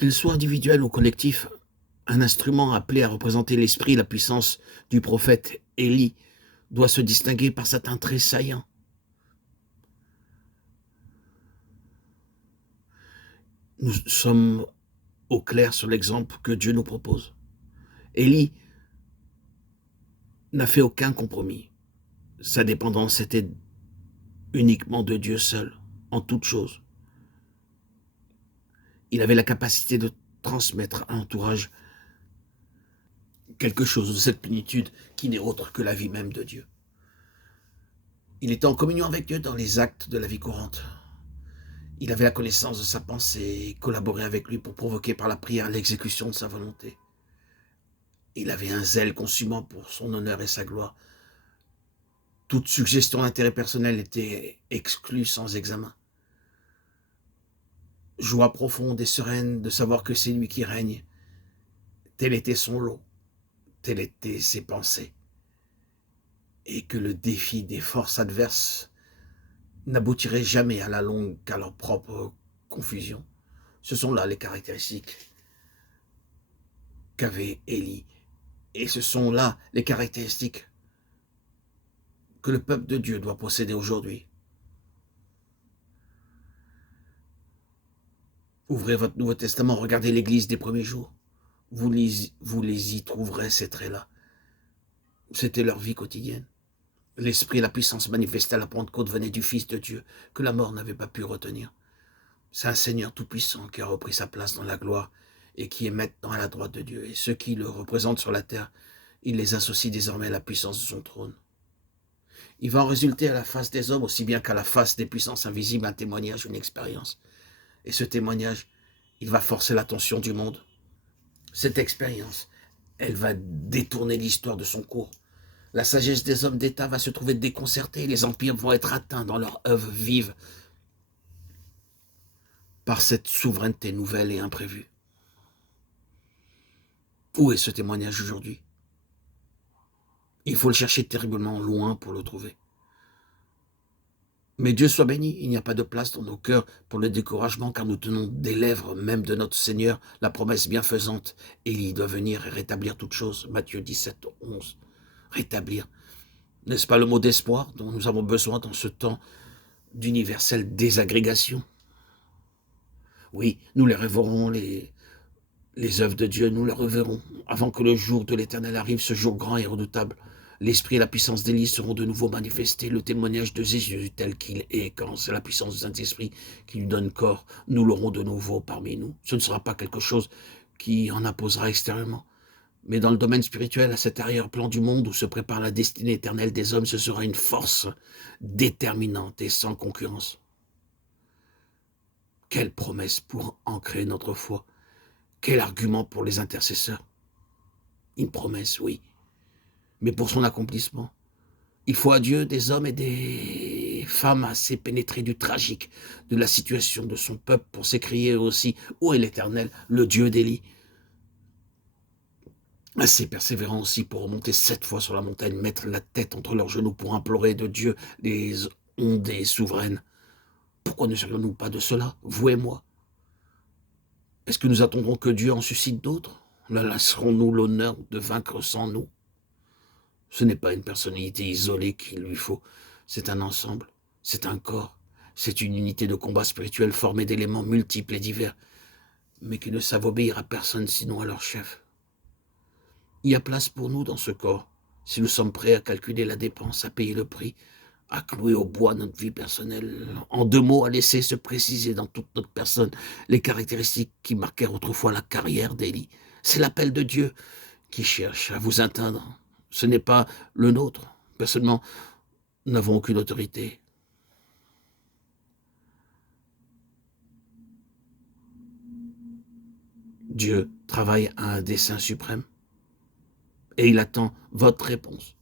Qu'il soit individuel ou collectif, un instrument appelé à représenter l'esprit et la puissance du prophète Élie doit se distinguer par certains traits saillants. Nous sommes au clair sur l'exemple que Dieu nous propose. Élie n'a fait aucun compromis. Sa dépendance était uniquement de Dieu seul, en toute chose. Il avait la capacité de transmettre à l'entourage quelque chose de cette plénitude qui n'est autre que la vie même de Dieu. Il était en communion avec Dieu dans les actes de la vie courante. Il avait la connaissance de sa pensée et collaborait avec lui pour provoquer par la prière l'exécution de sa volonté. Il avait un zèle consumant pour son honneur et sa gloire. Toute suggestion d'intérêt personnel était exclue sans examen. Joie profonde et sereine de savoir que c'est lui qui règne. Tel était son lot, telles étaient ses pensées. Et que le défi des forces adverses n'aboutirait jamais à la longue qu'à leur propre confusion. Ce sont là les caractéristiques qu'avait Élie. Et ce sont là les caractéristiques que le peuple de Dieu doit posséder aujourd'hui. Ouvrez votre Nouveau Testament, regardez l'Église des premiers jours. Vous les y trouverez, ces traits-là. C'était leur vie quotidienne. L'esprit et la puissance manifestée à la Pentecôte venaient du Fils de Dieu, que la mort n'avait pas pu retenir. C'est un Seigneur tout-puissant qui a repris sa place dans la gloire et qui est maintenant à la droite de Dieu. Et ceux qui le représentent sur la terre, il les associe désormais à la puissance de son trône. Il va en résulter à la face des hommes aussi bien qu'à la face des puissances invisibles un témoignage, une expérience. Et ce témoignage, il va forcer l'attention du monde. Cette expérience, elle va détourner l'histoire de son cours. La sagesse des hommes d'État va se trouver déconcertée. Les empires vont être atteints dans leur œuvre vive par cette souveraineté nouvelle et imprévue. Où est ce témoignage aujourd'hui? Il faut le chercher terriblement loin pour le trouver. Mais Dieu soit béni, il n'y a pas de place dans nos cœurs pour le découragement, car nous tenons des lèvres même de notre Seigneur la promesse bienfaisante. Élie doit venir et rétablir toutes choses. Matthieu 17, 11. Rétablir. N'est-ce pas le mot d'espoir dont nous avons besoin dans ce temps d'universelle désagrégation? Oui, nous les reverrons, les œuvres de Dieu, nous les reverrons, avant que le jour de l'Éternel arrive, ce jour grand et redoutable. L'esprit et la puissance d'Élie seront de nouveau manifestés. Le témoignage de Jésus tel qu'il est, quand c'est la puissance du Saint-Esprit qui lui donne corps, nous l'aurons de nouveau parmi nous. Ce ne sera pas quelque chose qui en imposera extérieurement. Mais dans le domaine spirituel, à cet arrière-plan du monde où se prépare la destinée éternelle des hommes, ce sera une force déterminante et sans concurrence. Quelle promesse pour ancrer notre foi! Quel argument pour les intercesseurs! Une promesse, oui. Mais pour son accomplissement, il faut à Dieu des hommes et des femmes assez pénétrés du tragique de la situation de son peuple pour s'écrier aussi « Où est l'Éternel, le Dieu d'Élie ?» Assez persévérants aussi pour remonter 7 fois sur la montagne, mettre la tête entre leurs genoux pour implorer de Dieu les ondées souveraines. Pourquoi ne serions-nous pas de cela, vous et moi? Est-ce que nous attendrons que Dieu en suscite d'autres? Laisserons-nous l'honneur de vaincre sans nous? Ce n'est pas une personnalité isolée qu'il lui faut, c'est un ensemble, c'est un corps, c'est une unité de combat spirituel formée d'éléments multiples et divers, mais qui ne savent obéir à personne sinon à leur chef. Il y a place pour nous dans ce corps, si nous sommes prêts à calculer la dépense, à payer le prix, à clouer au bois notre vie personnelle. En 2 mots, à laisser se préciser dans toute notre personne les caractéristiques qui marquèrent autrefois la carrière d'Élie. C'est l'appel de Dieu qui cherche à vous atteindre. Ce n'est pas le nôtre. Personnellement, nous n'avons aucune autorité. Dieu travaille à un dessein suprême et il attend votre réponse.